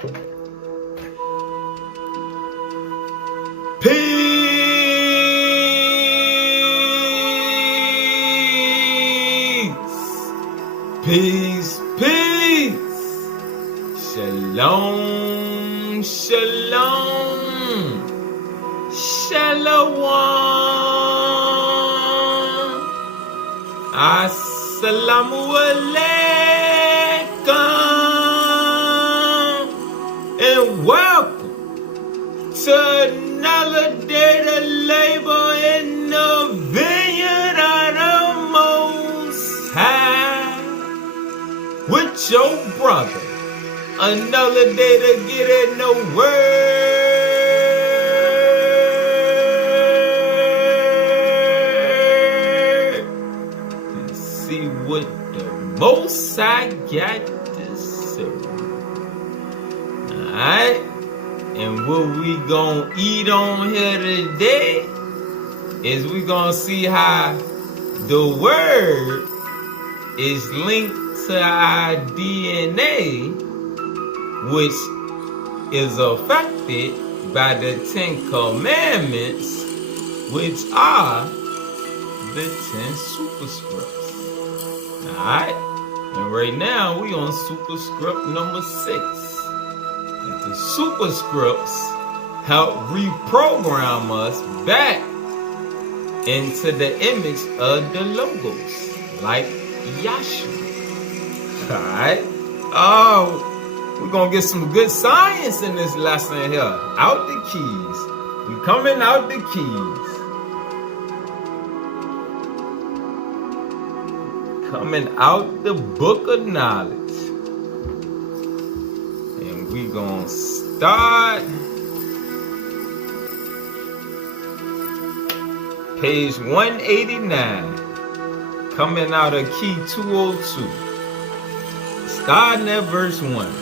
Peace, peace. Shalom, shalom. Shalom. Assalamu alaikum. And welcome to another day to labor in the vineyard of the Most High. With your brother, another day to get in the word and see what the Most High got to say. Alright? And what we gonna eat on here today is we gonna see how the word is linked to our DNA, which is affected by the 10 Commandments, which are the 10 superscripts. Alright? And right now we on superscript number 6. And the superscripts help reprogram us back into the image of the Logos, like Yahshua. Alright. Oh, we're gonna get some good science in this lesson here. Out the keys. We coming out the keys. Coming out the book of knowledge. And we gonna start page 189. Coming out of key 202. Starting at verse 1.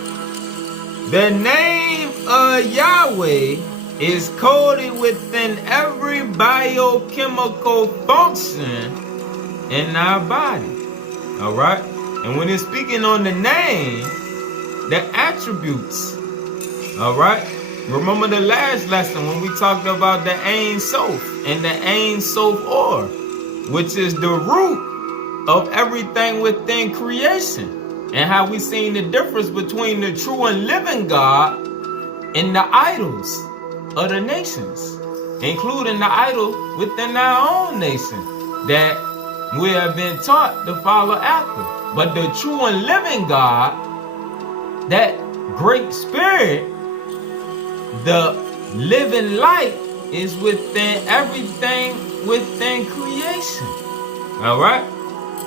The name of Yahweh is coded within every biochemical function in our body. Alright? And when it's speaking on the name, the attributes. Alright? Remember the last lesson when we talked about the Ein Sof and the Ein Sof Or, which is the root of everything within creation. And how we seen the difference between the true and living God and the idols of the nations, including the idol within our own nation that we have been taught to follow after. But the true and living God, that great spirit, the living light, is within everything within creation. Alright?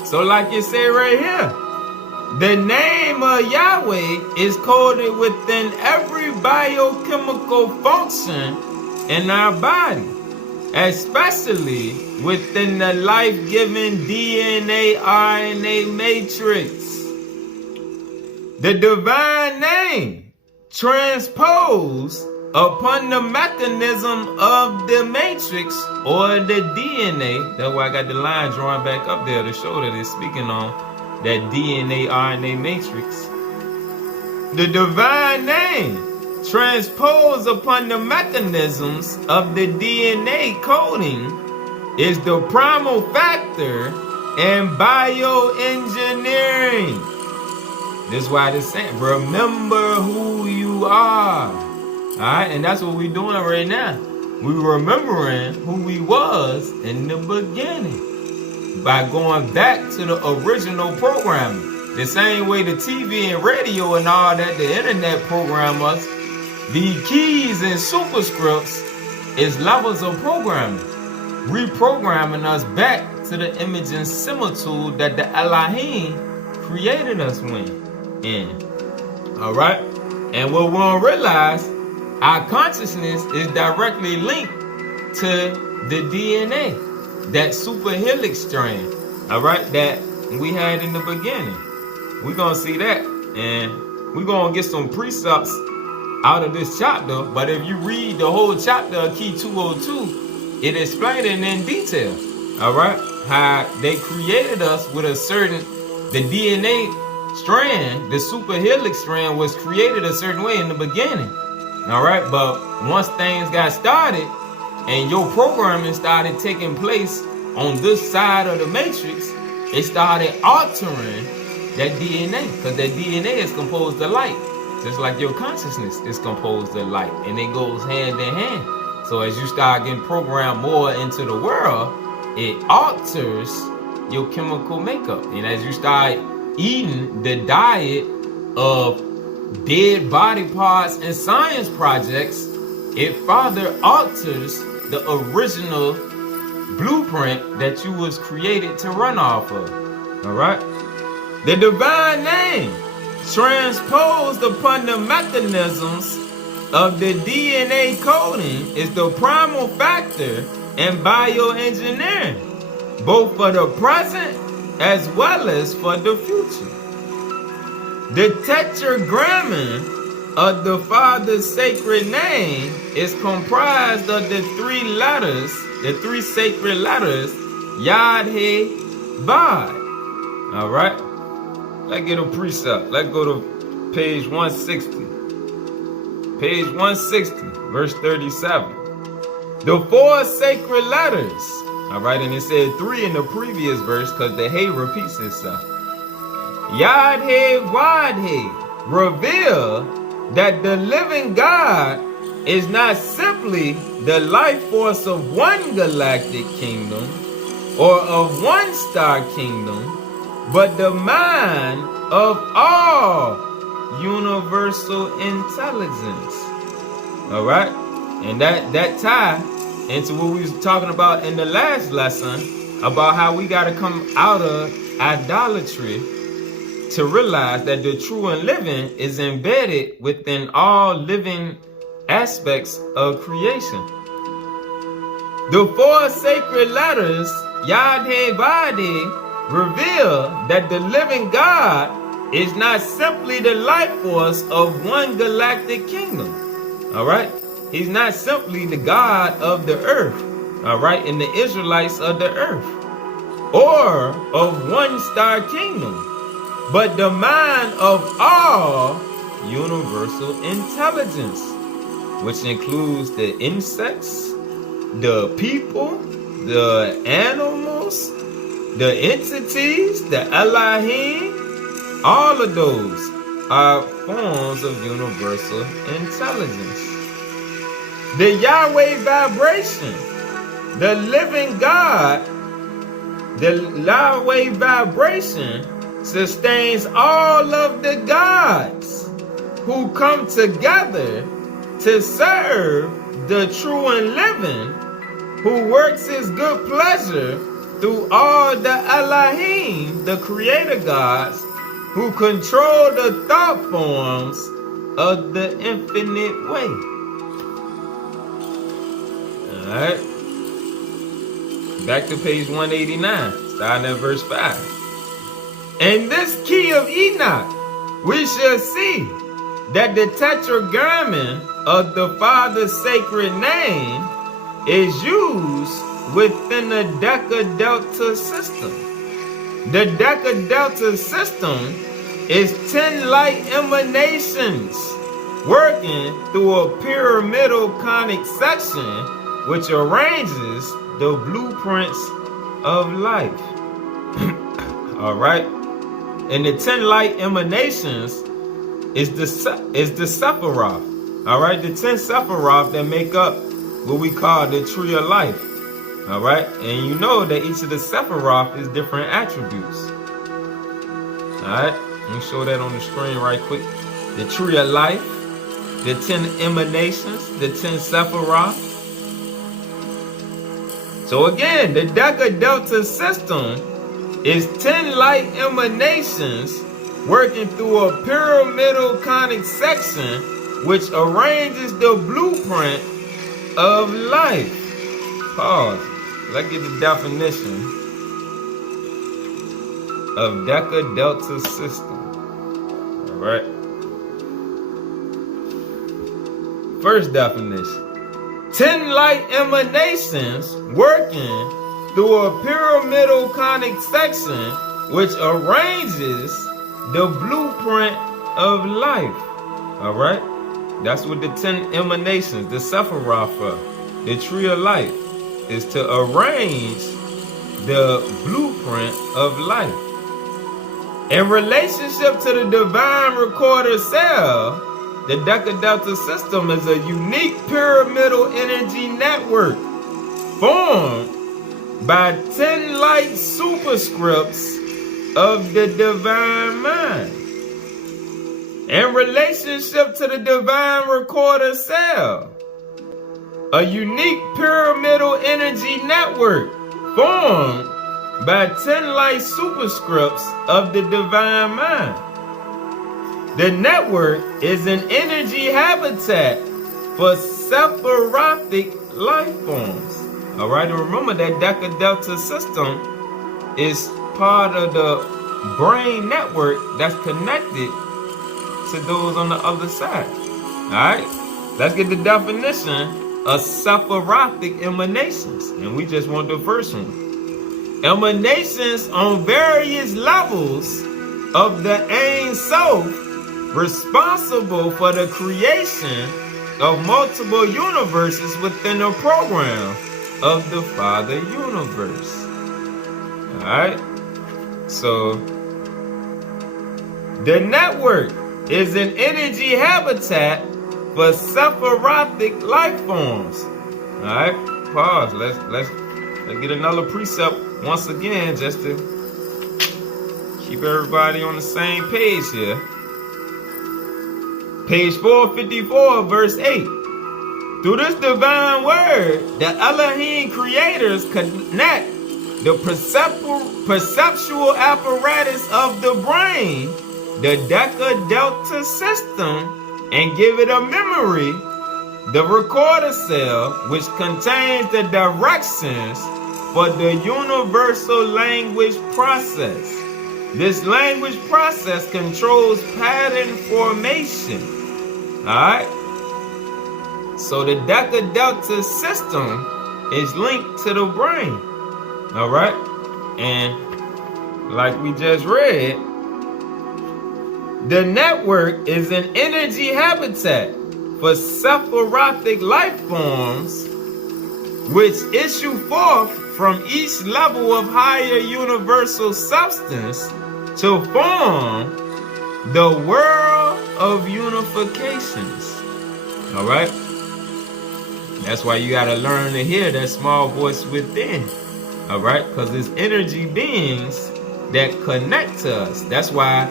So like you say right here, the name of Yahweh is coded within every biochemical function in our body, especially within the life-giving DNA RNA matrix. The divine name transposed upon the mechanism of the matrix or the DNA. That's why I got the line drawn back up there to show that it's speaking on that DNA RNA matrix. The divine name transposed upon the mechanisms of the DNA coding is the primal factor in bioengineering. This is why it's saying, remember who you are. Alright, and that's what we're doing right now. We're remembering who we was in the beginning by going back to the original programming. The same way the TV and radio and all that, the internet program us. The keys and superscripts is levels of programming, reprogramming us back to the image and similitude that the Elohim created us in. Alright? And what we don't realize, our consciousness is directly linked to the DNA, that super helix strand, alright, that we had in the beginning. We're going to see that, and we're going to get some precepts out of this chapter. But if you read the whole chapter of Key 202, it explains it in detail, alright, how they created us with a certain, the DNA strand, the superhelix strand, was created a certain way in the beginning. All right, but once things got started and your programming started taking place on this side of the matrix, it started altering that DNA, because that DNA is composed of light, just like your consciousness is composed of light, and it goes hand in hand. So as you start getting programmed more into the world, it alters your chemical makeup. And as you start eating the diet of dead body parts and science projects, it further alters the original blueprint that you was created to run off of. All right? The divine name, transposed upon the mechanisms of the DNA coding, is the primal factor in bioengineering, both for the present as well as for the future. The tetragrammaton of the Father's sacred name is comprised of the three sacred letters, Yod, He, Vod. All right? Let's get a precept. Let's go to page 160. Page 160, verse 37. The four sacred letters. All right, and it said 3 in the previous verse because the He repeats itself. Yod, He, Vod, He reveal that the living God is not simply the life force of one galactic kingdom or of one star kingdom, but the mind of all universal intelligence. All right? And that tie into what we was talking about in the last lesson about how we got to come out of idolatry to realize that the true and living is embedded within all living aspects of creation. The four sacred letters, Yod, He, Vod, He, reveal that the living God is not simply the life force of one galactic kingdom. All right? He's not simply the God of the earth. All right? And the Israelites of the earth. Or of one star kingdom. But the mind of all universal intelligence, which includes the insects, the people, the animals, the entities, the Elohim. All of those are forms of universal intelligence. The Yahweh vibration, the living God, the Yahweh vibration sustains all of the gods who come together to serve the true and living, who works his good pleasure through all the Elohim, the creator gods, who control the thought forms of the infinite way. Alright. Back to page 189, starting at verse 5. In this key of Enoch, we shall see that the tetragrammaton of the Father's sacred name is used within the Deca-Delta system. The Deca-Delta system is 10 light emanations working through a pyramidal conic section which arranges the blueprints of life. All right? And the 10 light emanations is the Sephiroth. All right? The 10 Sephiroth that make up what we call the tree of life. All right? And you know that each of the Sephiroth is different attributes. All right? Let me show that on the screen right quick. The tree of life, the 10 emanations, the 10 Sephiroth. So again, the Deca-Delta system is 10 light emanations working through a pyramidal conic section which arranges the blueprint of life. Pause. Let's get the definition of Deca-Delta system. All right. First definition. 10 light emanations working through a pyramidal conic section which arranges the blueprint of life. All right? That's what the 10 emanations, the Sephiroth, the tree of life, is to arrange the blueprint of life. In relationship to the divine recorder cell, the Deca-Delta system is a unique pyramidal energy network formed by 10 light superscripts of the divine mind. In relationship to the divine recorder cell, a unique pyramidal energy network formed by 10 light superscripts of the divine mind. The network is an energy habitat for Sephirothic life forms. All right, and remember that Deca-Delta system is part of the brain network that's connected to those on the other side. All right, let's get the definition of Sephirothic emanations, and we just want the first one. Emanations on various levels of the Ein Sof, responsible for the creation of multiple universes within the program of the Father Universe. Alright? So, the network is an energy habitat for Sephirothic life forms. Alright? Pause. Let's get another precept once again, just to keep everybody on the same page here. Page 454, verse 8. Through this divine word, the Elohim creators connect the perceptual apparatus of the brain, the Deca-Delta system, and give it a memory, the recorder cell, which contains the directions for the universal language process. This language process controls pattern formation. Alright? So the Deca-Delta system is linked to the brain. Alright? And like we just read, the network is an energy habitat for Sephirothic life forms which issue forth from each level of higher universal substance to form the world of unifications. All right? That's why you got to learn to hear that small voice within. All right? Because it's energy beings that connect to us. That's why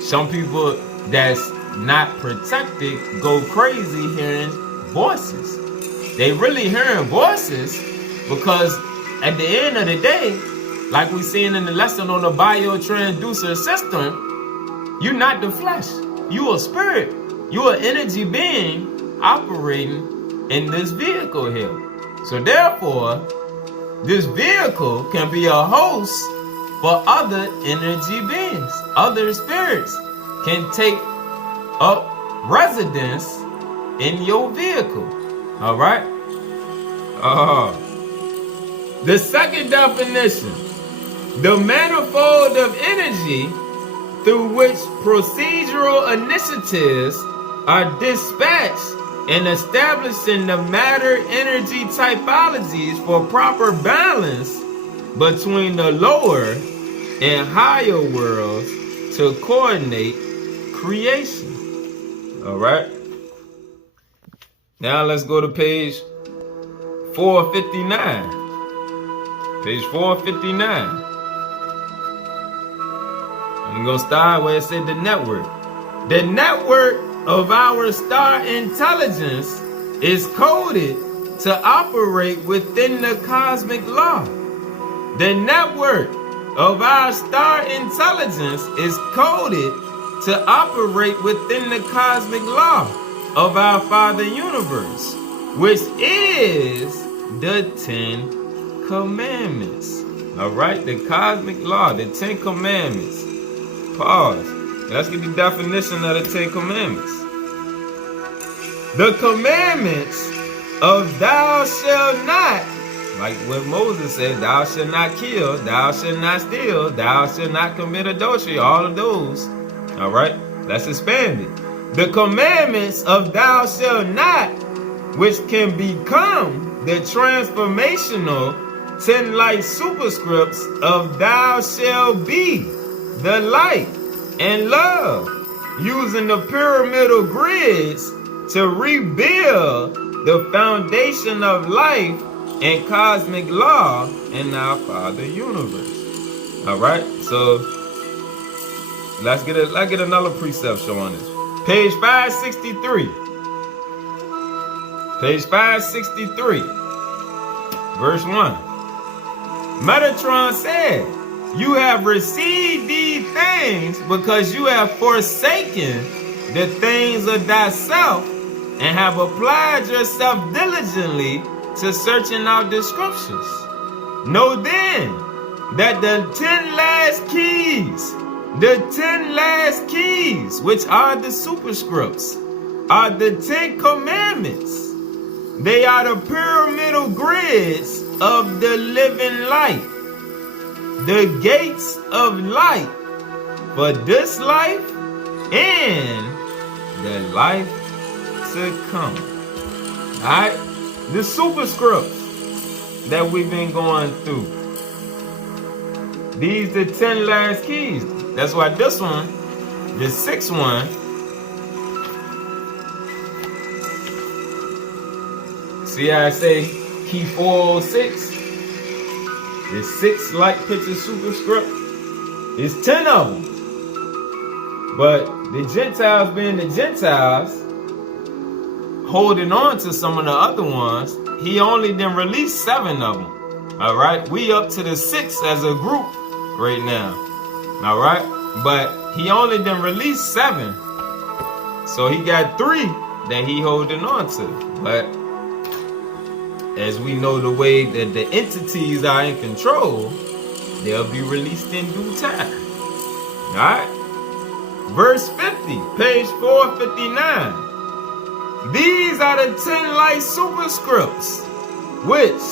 some people that's not protected go crazy hearing voices. They really hearing voices because at the end of the day, like we seen in the lesson on the biotransducer system, you're not the flesh. You a spirit. You an energy being operating in this vehicle here. So therefore, this vehicle can be a host for other energy beings. Other spirits can take up residence in your vehicle. All right? The second definition, the manifold of energy through which procedural initiatives are dispatched in establishing the matter-energy typologies for proper balance between the lower and higher worlds to coordinate creation. All right. Now let's go to page 459. Page 459. I'm going to start where it said the network. The network of our star intelligence is coded to operate within the cosmic law. The network of our star intelligence is coded to operate within the cosmic law of our Father Universe, which is the 10 Commandments. All right, the cosmic law, the 10 Commandments. Pause. Let's get the definition of the 10 Commandments. The commandments of thou shalt not, like what Moses said, thou shalt not kill, thou shalt not steal, thou shalt not commit adultery, all of those All right, let's expand it. The commandments of thou shalt not, which can become the transformational 10 light superscripts of thou shalt be, the light and love, using the pyramidal grids to rebuild the foundation of life and cosmic law in our Father universe. All right, so let's get another precept showing this. Page 563. Page 563, verse 1. Metatron said, you have received these things because you have forsaken the things of thyself and have applied yourself diligently to searching out the scriptures. Know then that the 10 last keys, which are the superscripts, are the 10 commandments. They are the pyramidal grids of the living light, the gates of light for this life and the life to come. Alright? The superscripts that we've been going through. These the 10 last keys. That's why this one, the 6th one, see how I say key 406? The 6th light picture superscript is 10 of them. But the Gentiles being the Gentiles, holding on to some of the other ones, he only then released 7 of them. All right, we up to the 6th as a group right now. All right, but he only then released 7. So he got 3 that he holding on to. But as we know the way that the entities are in control, they'll be released in due time. All right, verse 50, page 459. These are the 10 light superscripts, which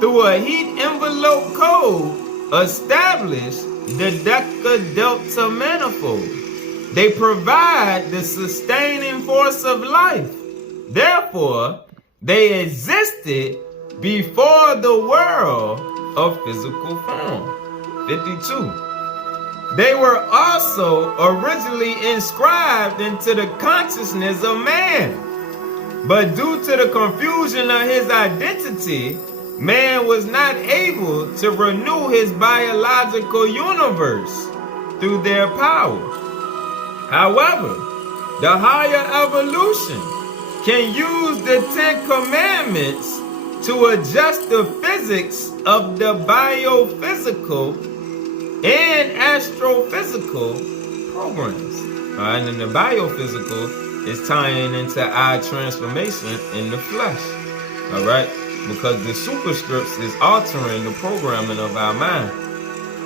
through a heat envelope code establish the Deca-Delta manifold. They provide the sustaining force of life. Therefore, they existed before the world of physical form. 52. They were also originally inscribed into the consciousness of man. But due to the confusion of his identity, man was not able to renew his biological universe through their power. However, the higher evolution can use the 10 commandments to adjust the physics of the biophysical and astrophysical programs. And then the biophysical is tying into our transformation in the flesh. All right? Because the superscripts is altering the programming of our mind.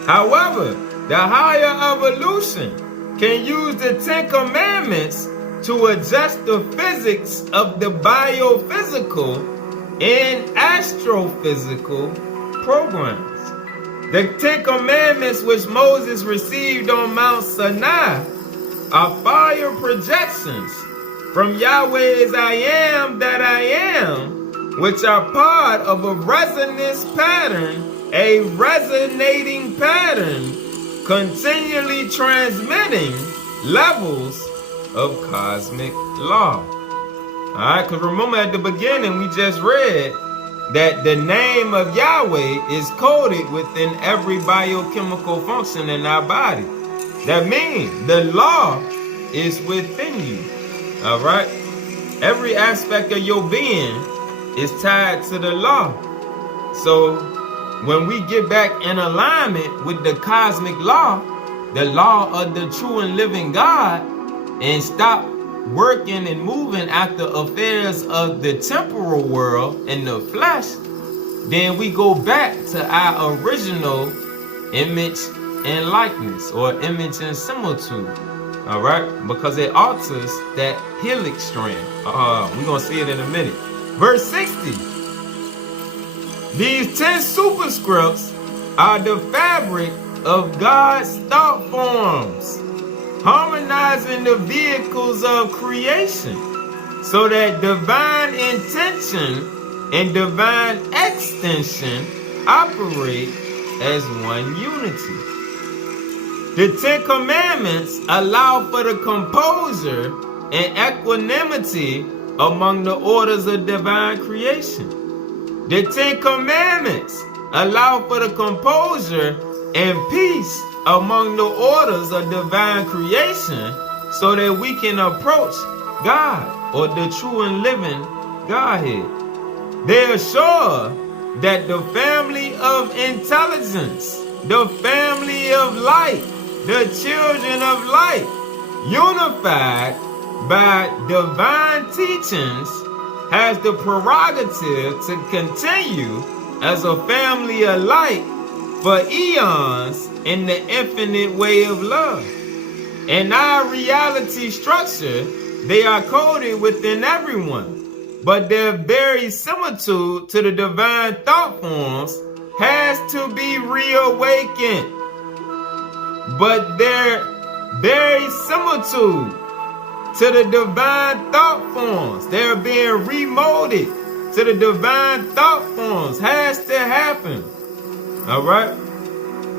However, the higher evolution can use the 10 commandments to adjust the physics of the biophysical and astrophysical programs. The 10 commandments which Moses received on Mount Sinai are fire projections from Yahweh's I am that I am, which are part of a resonance pattern, a resonating pattern, continually transmitting levels of cosmic law. Alright, because remember at the beginning we just read that the name of Yahweh is coded within every biochemical function in our body. That means the law is within you. Alright? Every aspect of your being is tied to the law. So when we get back in alignment with the cosmic law, the law of the true and living God, and stop working and moving after affairs of the temporal world and the flesh, then we go back to our original image and likeness, or image and similitude. All right, because it alters that helix strand. We're gonna see it in a minute. Verse 60. These 10 superscripts are the fabric of God's thought forms. harmonizing the vehicles of creation so that divine intention and divine extension operate as one unity. The Ten Commandments allow for the composure and equanimity among the orders of divine creation. The Ten Commandments allow for the composure and peace among the orders of divine creation so that we can approach God, or the true and living Godhead. They assure that the family of intelligence, the family of light, the children of light, unified by divine teachings, has the prerogative to continue as a family of light for eons in the infinite way of love. In our reality structure, they are coded within everyone, but their very similitude to the divine thought forms has to be reawakened. But their very similitude to the divine thought forms, they're being remolded to the divine thought forms, has to happen. All right?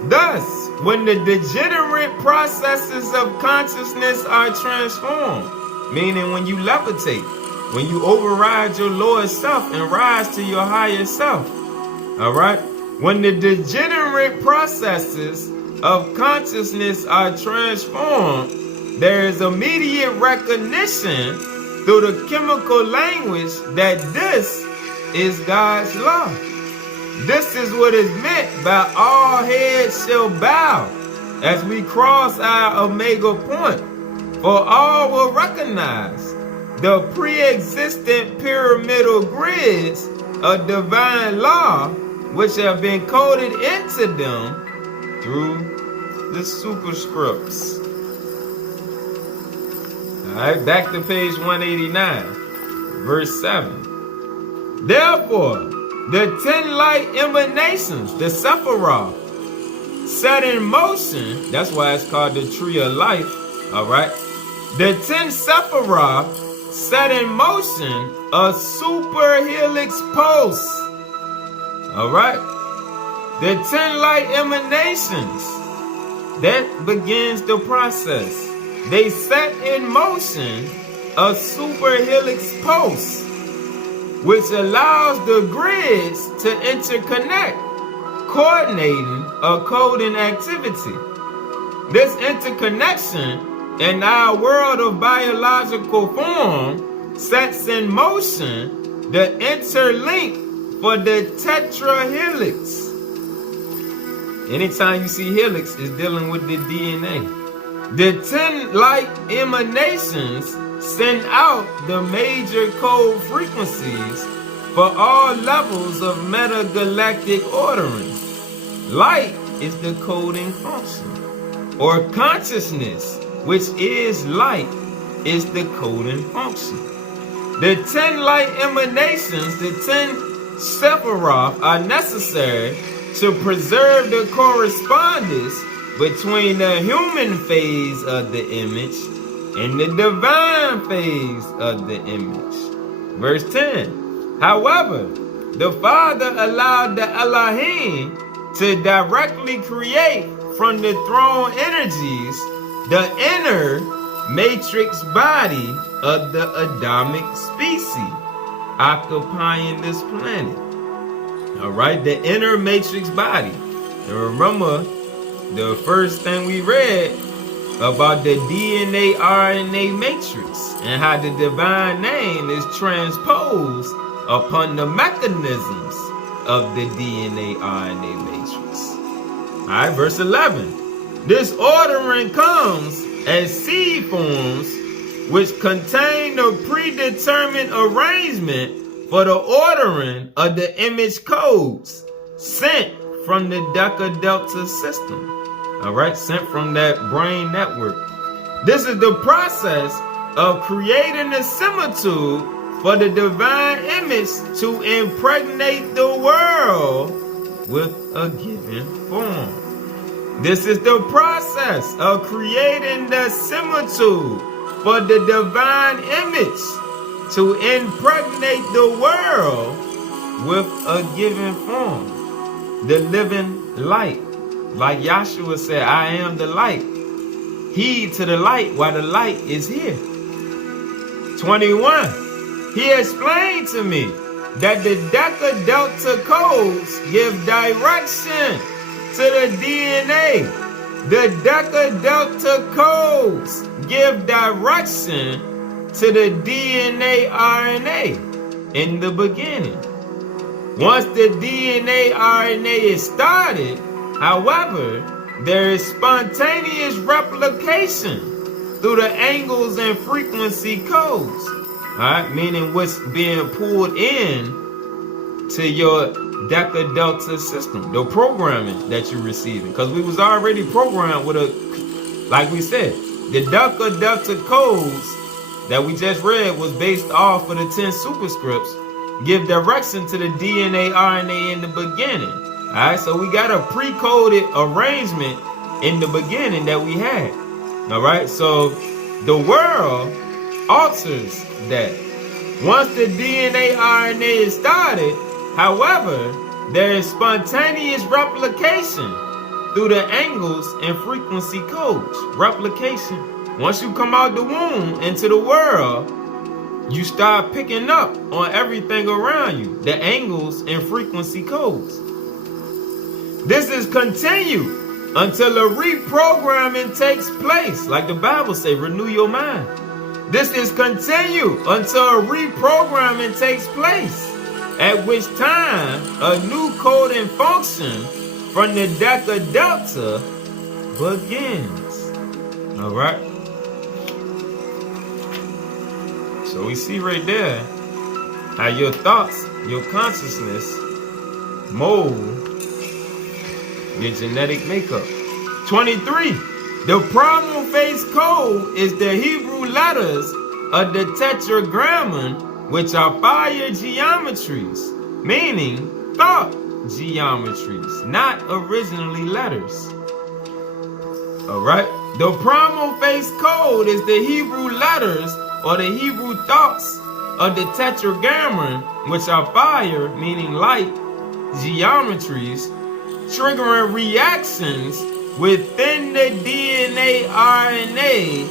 Thus, when the degenerate processes of consciousness are transformed, meaning when you levitate, when you override your lower self and rise to your higher self, all right? When the degenerate processes of consciousness are transformed, there is immediate recognition through the chemical language that this is God's law. This is what is meant by all heads shall bow as we cross our omega point, for all will recognize the pre-existent pyramidal grids of divine law which have been coded into them through the superscripts. Alright, back to page 189, verse 7. Therefore, the 10 light emanations, the Sephiroth, set in motion, that's why it's called the tree of life, alright? The 10 Sephiroth set in motion a super helix pulse, alright? The 10 light emanations, that begins the process. They set in motion a super helix pulse, which allows the grids to interconnect, coordinating a coding activity. This interconnection in our world of biological form sets in motion the interlink for the tetrahelix. Anytime you see helix, it's dealing with the DNA. The 10 light emanations send out the major code frequencies for all levels of metagalactic ordering. Light is the coding function, or consciousness, which is light, is the coding function. The 10 light emanations, the 10 Sephiroth, are necessary to preserve the correspondence between the human phase of the image and the divine phase of the image. Verse 10. However, the Father allowed the Elohim to directly create from the throne energies the inner matrix body of the Adamic species occupying this planet. Alright, the inner matrix body. And remember, the first thing we read about the DNA RNA matrix and how the divine name is transposed upon the mechanisms of the DNA RNA matrix. Alright, verse 11. This ordering comes as seed forms which contain the predetermined arrangement for the ordering of the image codes sent from the Deca Delta system. Alright, sent from that brain network. This is the process of creating a similitude for the divine image to impregnate the world with a given form. This is the process of creating the similitude for the divine image to impregnate the world with a given form, the living light. Like Yahshua said, I am the light. Heed to the light while the light is here. 21. He explained to me that the Deca Delta codes give direction to the DNA. The Deca Delta codes give direction to the DNA RNA in the beginning. Once the DNA RNA is started, however, there is spontaneous replication through the angles and frequency codes. Alright, meaning what's being pulled in to your Deca Delta system, the programming that you're receiving. Because we was already programmed with like we said, the Deca Delta codes that we just read was based off of the 10 superscripts, give direction to the DNA RNA in the beginning. Alright, so we got a pre-coded arrangement in the beginning that we had. Alright, so the world alters that. Once the DNA RNA is started, however, there is spontaneous replication through the angles and frequency codes. Replication. Once you come out the womb into the world, you start picking up on everything around you, the angles and frequency codes. This is continued until a reprogramming takes place. Like the Bible says, renew your mind. This is continued until a reprogramming takes place, at which time a new coding function from the Deca Delta begins. All right. So we see right there how your thoughts, your consciousness mold your genetic makeup. 23. The primal face code is the Hebrew letters of the tetragrammaton, which are fire geometries, meaning thought geometries, not originally letters. Alright? The primal face code is the Hebrew letters or the Hebrew thoughts of the tetragrammaton, which are fire, meaning light, geometries, triggering reactions within the DNA RNA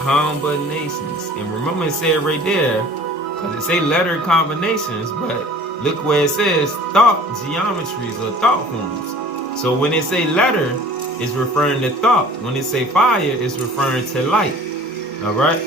combinations. And remember it said right there, because it say letter combinations, but look where it says thought geometries or thought forms. So when it say letter, it's referring to thought. When it say fire, it's referring to light. Alright?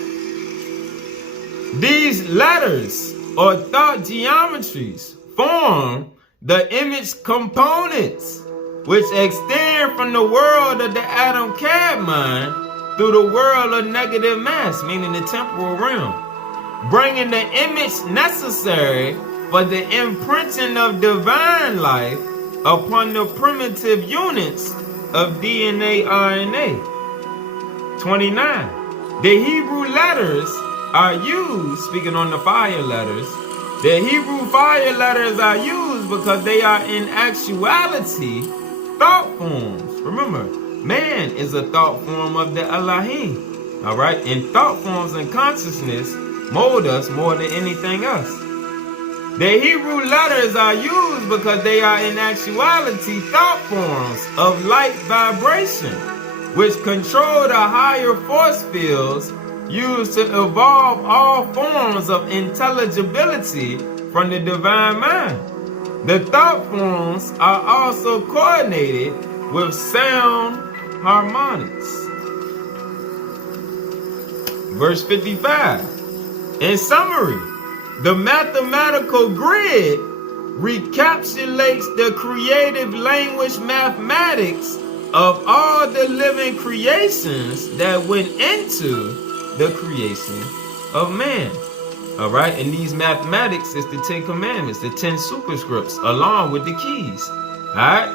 These letters or thought geometries form the image components, which extend from the world of the Adam Cad mind through the world of negative mass, meaning the temporal realm, bringing the image necessary for the imprinting of divine life upon the primitive units of DNA RNA. 29. The Hebrew letters are used, speaking on the fire letters, the Hebrew fire letters are used because they are in actuality thought forms. Remember, man is a thought form of the Elohim. Alright? And thought forms and consciousness mold us more than anything else. The Hebrew letters are used because they are in actuality thought forms of light vibration, which control the higher force fields used to evolve all forms of intelligibility from the divine mind. The thought forms are also coordinated with sound harmonics. Verse 55. In summary, the mathematical grid recapitulates the creative language mathematics of all the living creations that went into the creation of man. Alright, and these mathematics is the 10 commandments, the 10 superscripts, along with the keys. Alright,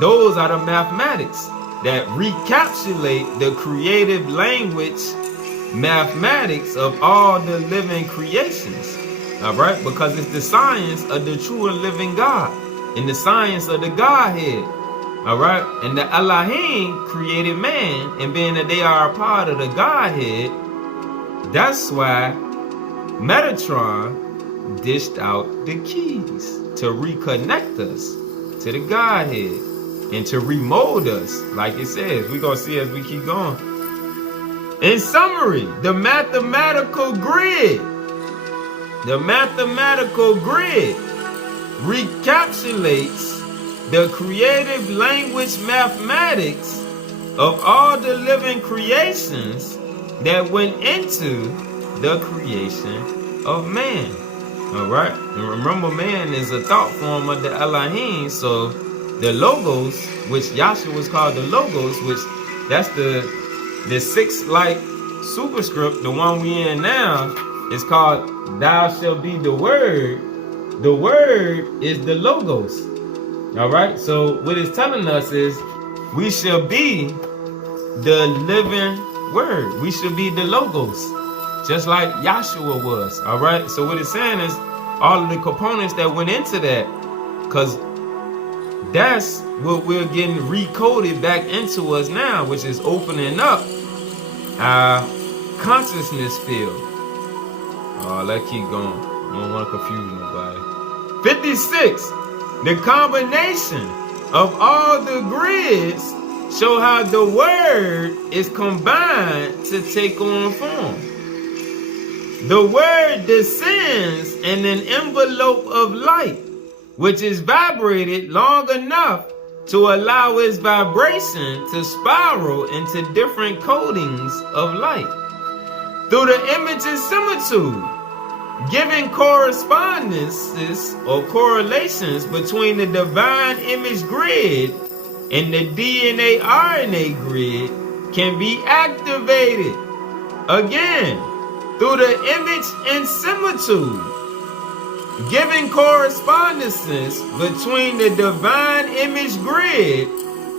those are the mathematics that recapitulate the creative language mathematics of all the living creations. Alright, because it's the science of the true and living God, and the science of the Godhead. All right. And the Elohim created man, and being that they are a part of the Godhead, that's why Metatron dished out the keys to reconnect us to the Godhead and to remold us, like it says. We're going to see as we keep going. In summary, the mathematical grid recapitulates the creative language mathematics of all the living creations that went into the creation of man. All right. And remember, man is a thought form of the Elohim. So the logos, which Yahshua was called the logos, which that's the sixth like superscript, the one we in now, is called thou shalt be the word. The word is the logos. All right. So what it's telling us is we shall be the living word. We should be the logos, just like Yahshua was. All right. So what it's saying is all of the components that went into that, because that's what we're getting recoded back into us now, which is opening up our consciousness field. Oh, let's keep going. I don't want to confuse nobody. 56. The combination of all the grids show how the word is combined to take on form. The word descends in an envelope of light, which is vibrated long enough to allow its vibration to spiral into different coatings of light. Through the image and similitude, giving correspondences or correlations between the divine image grid and the DNA RNA grid can be activated. Again, through the image and similitude, giving correspondences between the divine image grid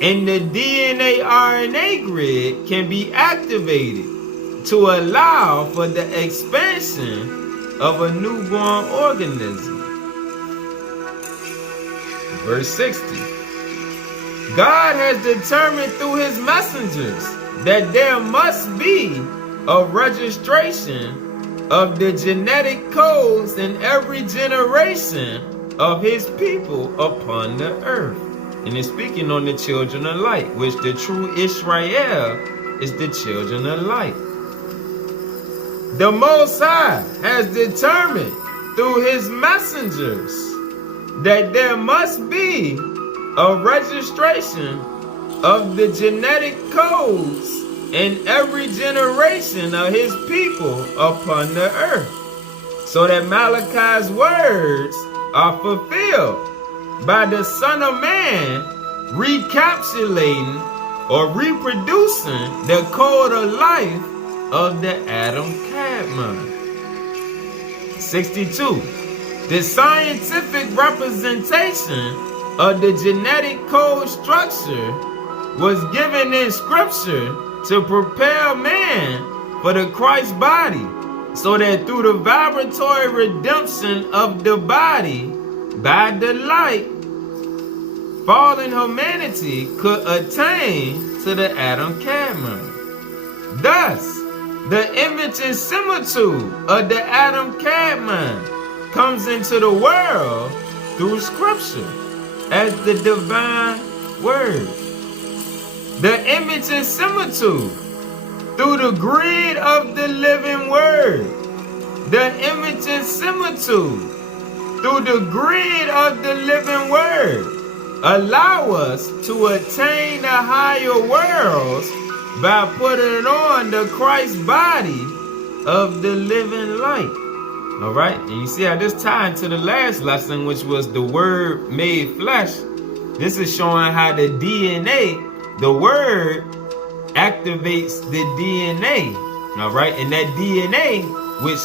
and the DNA RNA grid can be activated to allow for the expansion of a newborn organism. Verse 60. God has determined through his messengers that there must be a registration of the genetic codes in every generation of his people upon the earth. And it's speaking on the children of light, which the true Israel is the children of light. The Most High has determined through his messengers that there must be a registration of the genetic codes in every generation of his people upon the earth, so that Malachi's words are fulfilled by the Son of Man recapitulating or reproducing the code of life of the Adam Kadmon. 62. The scientific representation of the genetic code structure was given in Scripture to prepare man for the Christ body, so that through the vibratory redemption of the body by the light, fallen humanity could attain to the Adam Kadmon. Thus, the image and similitude of the Adam Kadmon comes into the world through Scripture as the divine word. The image and similitude through the grid of the living word. The image and similitude through the grid of the living word allow us to attain the higher worlds by putting on the Christ body of the living light. All right, and you see how this ties into the last lesson, which was the word made flesh. This is showing how the DNA, the word, activates the DNA. All right, and that DNA, which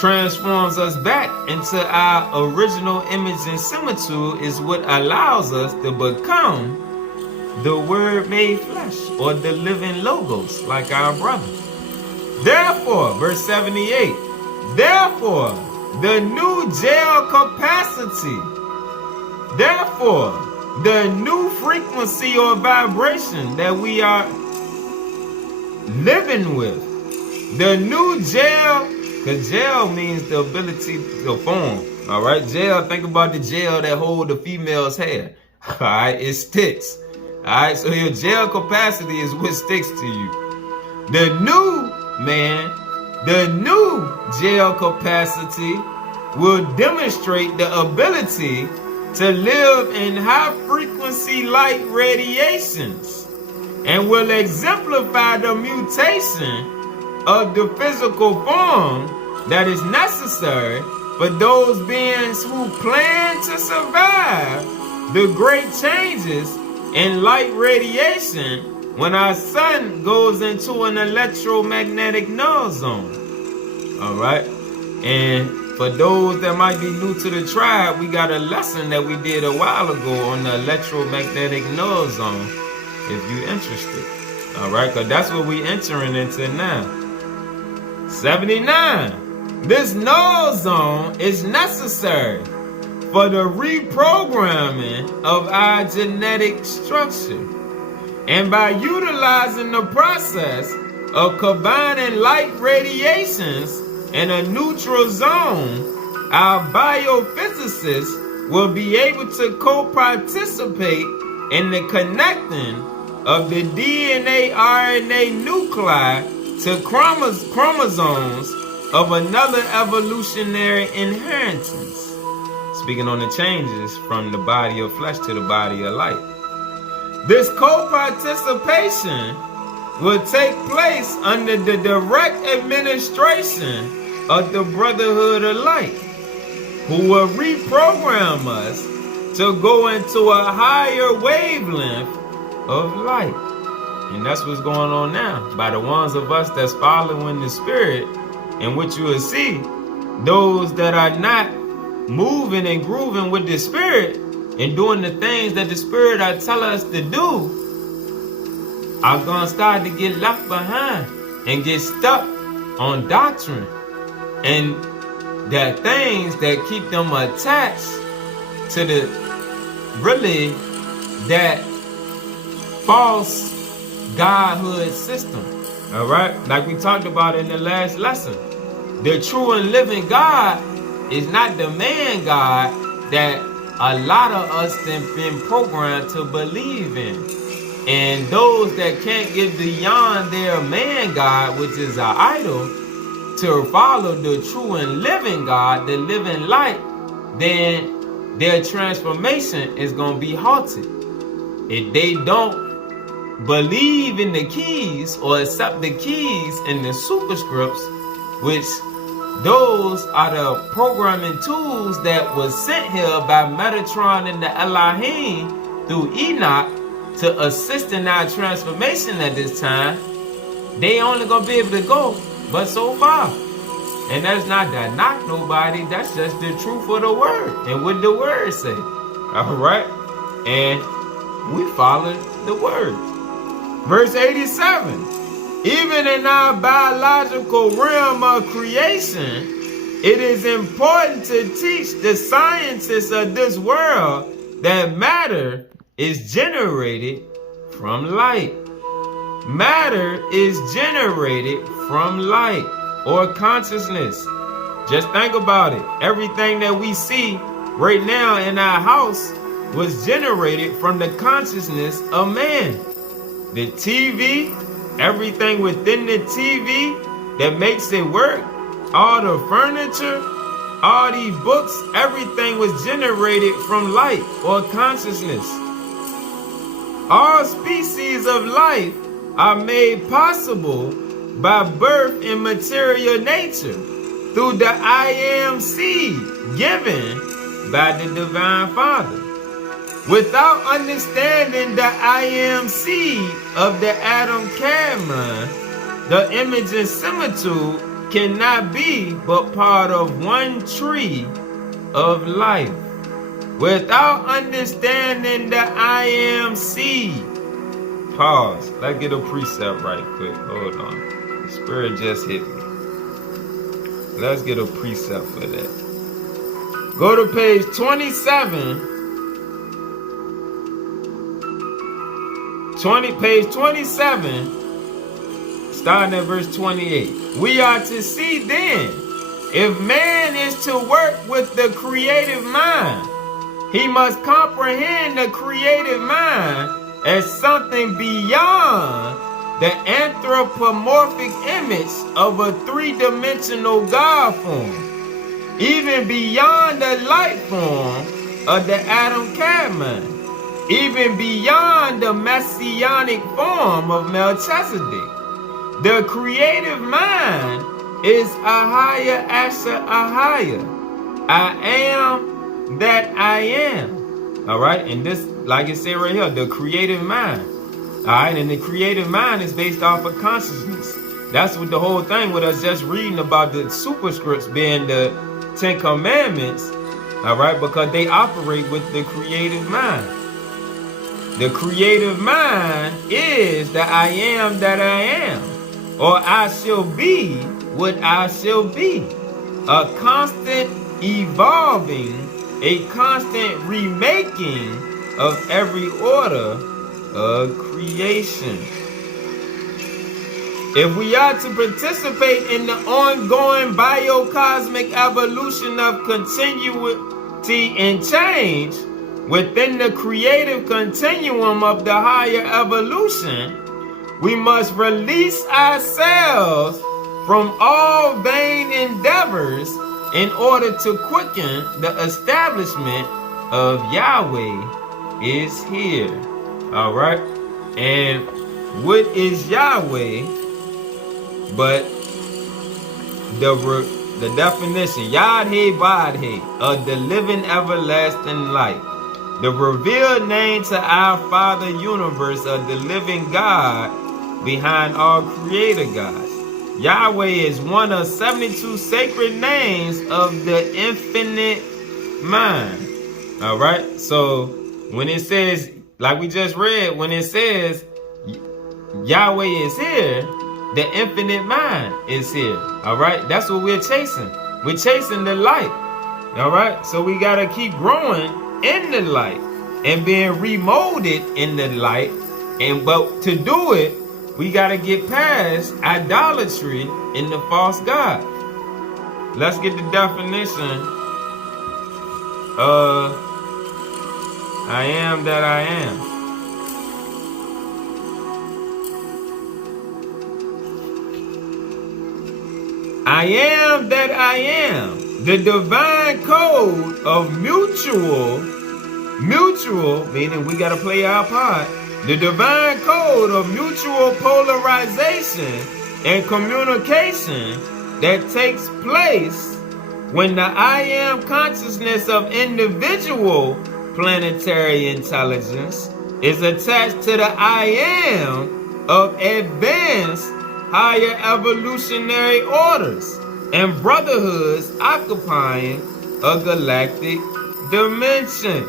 transforms us back into our original image and similitude, is what allows us to become the word made flesh, or the living logos, like our brother. Therefore, verse 78, therefore, the new jail capacity, therefore, the new frequency or vibration that we are living with. The new gel, because gel means the ability to form. All right, gel, think about the gel that hold the female's hair. All right, it sticks. All right, so your gel capacity is what sticks to you. The new gel capacity will demonstrate the ability to live in high frequency light radiations and will exemplify the mutation of the physical form that is necessary for those beings who plan to survive the great changes in light radiation when our sun goes into an electromagnetic null zone. All right, and for those that might be new to the tribe, we got a lesson that we did a while ago on the electromagnetic null zone, if you're interested. All right, because that's what we're entering into now. 79. This null zone is necessary for the reprogramming of our genetic structure. And by utilizing the process of combining light radiations in a neutral zone, our biophysicists will be able to co-participate in the connecting of the DNA RNA nuclei to chromosomes of another evolutionary inheritance. Speaking on the changes from the body of flesh to the body of light. This co-participation will take place under the direct administration of the Brotherhood of Light, who will reprogram us to go into a higher wavelength of light. And that's what's going on now by the ones of us that's following the Spirit, and what you will see, those that are not moving and grooving with the Spirit and doing the things that the Spirit are telling us to do, are going to start to get left behind and get stuck on doctrine and the things that keep them attached to the that false godhood system. All right, like we talked about in the last lesson, the true and living God is not the man God that a lot of us have been programmed to believe in. And those that can't get beyond their man God, which is an idol, to follow the true and living God, the living light, then their transformation is going to be halted. If they don't believe in the keys or accept the keys in the superscripts, which those are the programming tools that was sent here by Metatron and the Elohim through Enoch to assist in our transformation at this time, they only gonna be able to go but so far. And that's not to knock nobody, that's just the truth of the word and what the word say. All right, and we follow the word. Verse 87. Even in our biological realm of creation, it is important to teach the scientists of this world that matter is generated from light. Matter is generated from light or consciousness. Just think about it. Everything that we see right now in our house was generated from the consciousness of man. The TV, everything within the TV that makes it work, all the furniture, all these books, everything was generated from light or consciousness. All species of life are made possible by birth in material nature through the I am seed given by the Divine Father. Without understanding the I am seed of the Adam Kadmon, the image and similitude cannot be but part of one tree of life. Without understanding the I am seed. Pause. Let's get a precept right quick. Hold on. The Spirit just hit me. Let's get a precept for that. Go to page 27 page 27, starting at verse 28. We are to see then, if man is to work with the creative mind, he must comprehend the creative mind as something beyond the anthropomorphic image of a three-dimensional God form, even beyond the light form of the Adam Kadmon, even beyond the messianic form of Melchizedek. The creative mind is Ahaya Asher Ahaya. I am that I am. All right, and this, like it said right here, the creative mind. All right, and the creative mind is based off of consciousness. That's what the whole thing with us just reading about the superscripts being the 10 Commandments. All right, because they operate with the creative mind. The creative mind is the I am that I am, or I shall be what I shall be. A constant evolving, a constant remaking of every order of creation. If we are to participate in the ongoing biocosmic evolution of continuity and change within the creative continuum of the higher evolution, we must release ourselves from all vain endeavors in order to quicken the establishment of Yahweh is here. All right. And what is Yahweh but the definition? Yad-He Vod-He, of the living everlasting light. The revealed name to our Father Universe of the living God behind all creator gods. Yahweh is one of 72 sacred names of the infinite mind. All right. So when it says, like we just read, when it says Yahweh is here, the infinite mind is here. All right. That's what we're chasing. We're chasing the light. All right. So we got to keep growing in the light and being remolded in the light. But to do it, we got to get past idolatry in the false god. Let's get the definition of I am that I am. I am that I am. The divine code of mutual, meaning we got to play our part. The divine code of mutual polarization and communication that takes place when the I am consciousness of individual planetary intelligence is attached to the I am of advanced higher evolutionary orders and brotherhoods occupying a galactic dimension.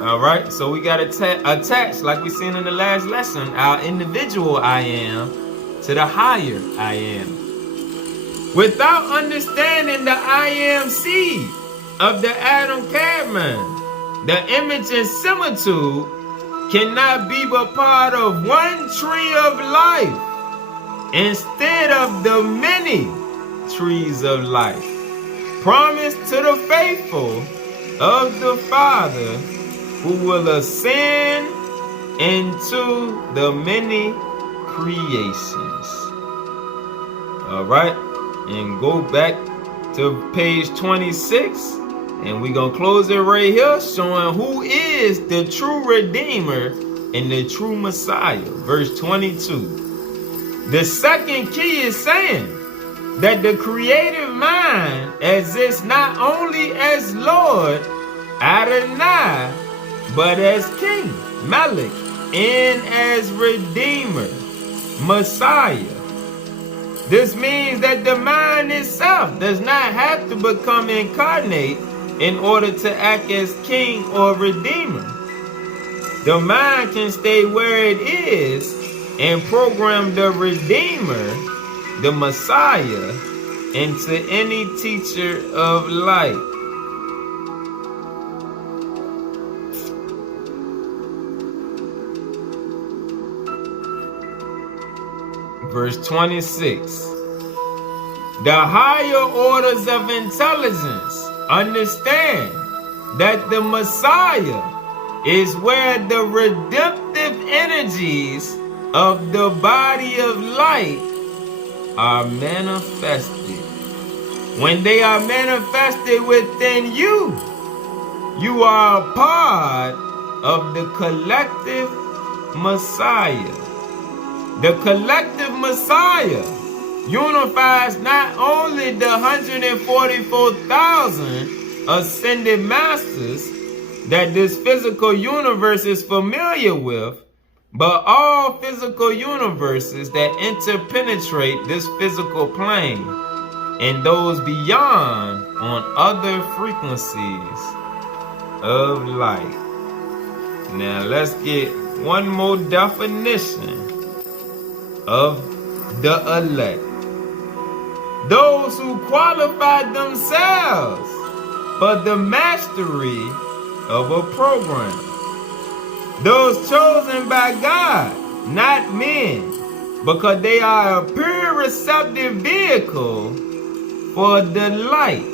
All right, so we got to attach, like we seen in the last lesson, our individual I am to the higher I am. Without understanding the I am seed of the Adam Kadmon, the image and similitude cannot be but part of one tree of life instead of the many trees of life promised to the faithful of the Father, who will ascend into the many creations. All right, and go back to page 26, and we're going to close it right here, showing who is the true Redeemer and the true Messiah. Verse 22. The second key is saying that the creative mind exists not only as Lord Adonai, but as King, Melech, and as Redeemer, Messiah. This means that the mind itself does not have to become incarnate in order to act as King or Redeemer. The mind can stay where it is and program the Redeemer, the Messiah, into any teacher of light. verse 26. The higher orders of intelligence understand that the Messiah is where the redemptive energies of the body of light are manifested. When they are manifested within you, you are a part of the collective Messiah. The collective Messiah unifies not only the 144,000 ascended masters that this physical universe is familiar with, but all physical universes that interpenetrate this physical plane and those beyond on other frequencies of light. Now let's get one more definition of the elect. Those who qualify themselves for the mastery of a program. Those chosen by God, not men, because they are a pure receptive vehicle for the light.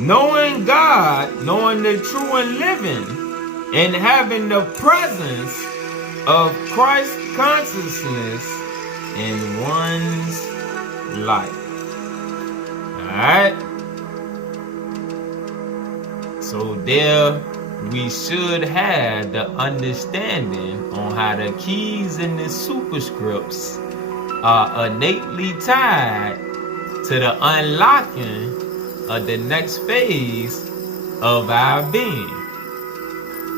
Knowing God, knowing the true and living, and having the presence of Christ consciousness in one's life. Alright? So there we should have the understanding on how the keys and the superscripts are innately tied to the unlocking of the next phase of our being.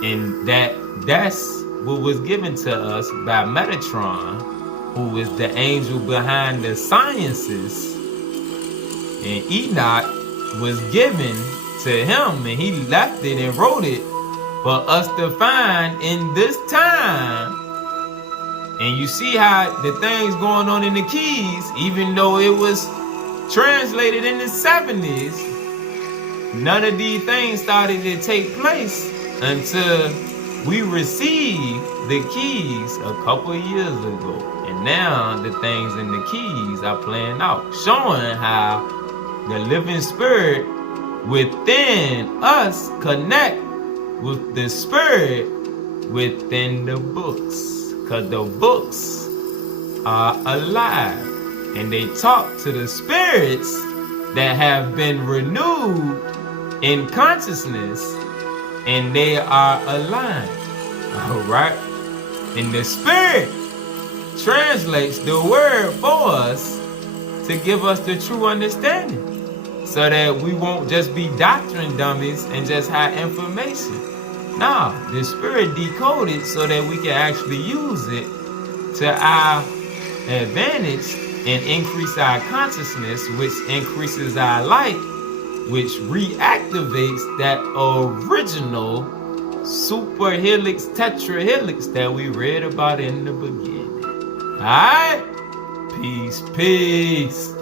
And that's what was given to us by Metatron, who is the angel behind the sciences. And Enoch was given to him, and he left it and wrote it for us to find in this time. And you see how the things going on in the keys, even though it was translated in the 70s, none of these things started to take place until we received the keys a couple of years ago. And now the things in the keys are playing out, showing how the living spirit within us connect with the spirit within the books, because the books are alive and they talk to the spirits that have been renewed in consciousness, and they are aligned. All right, and the spirit translates the word for us to give us the true understanding, so that we won't just be doctrine dummies and just have information. Nah, the spirit decoded so that we can actually use it to our advantage and increase our consciousness, which increases our light, which reactivates that original super helix, tetra helix that we read about in the beginning. All right? Peace, peace.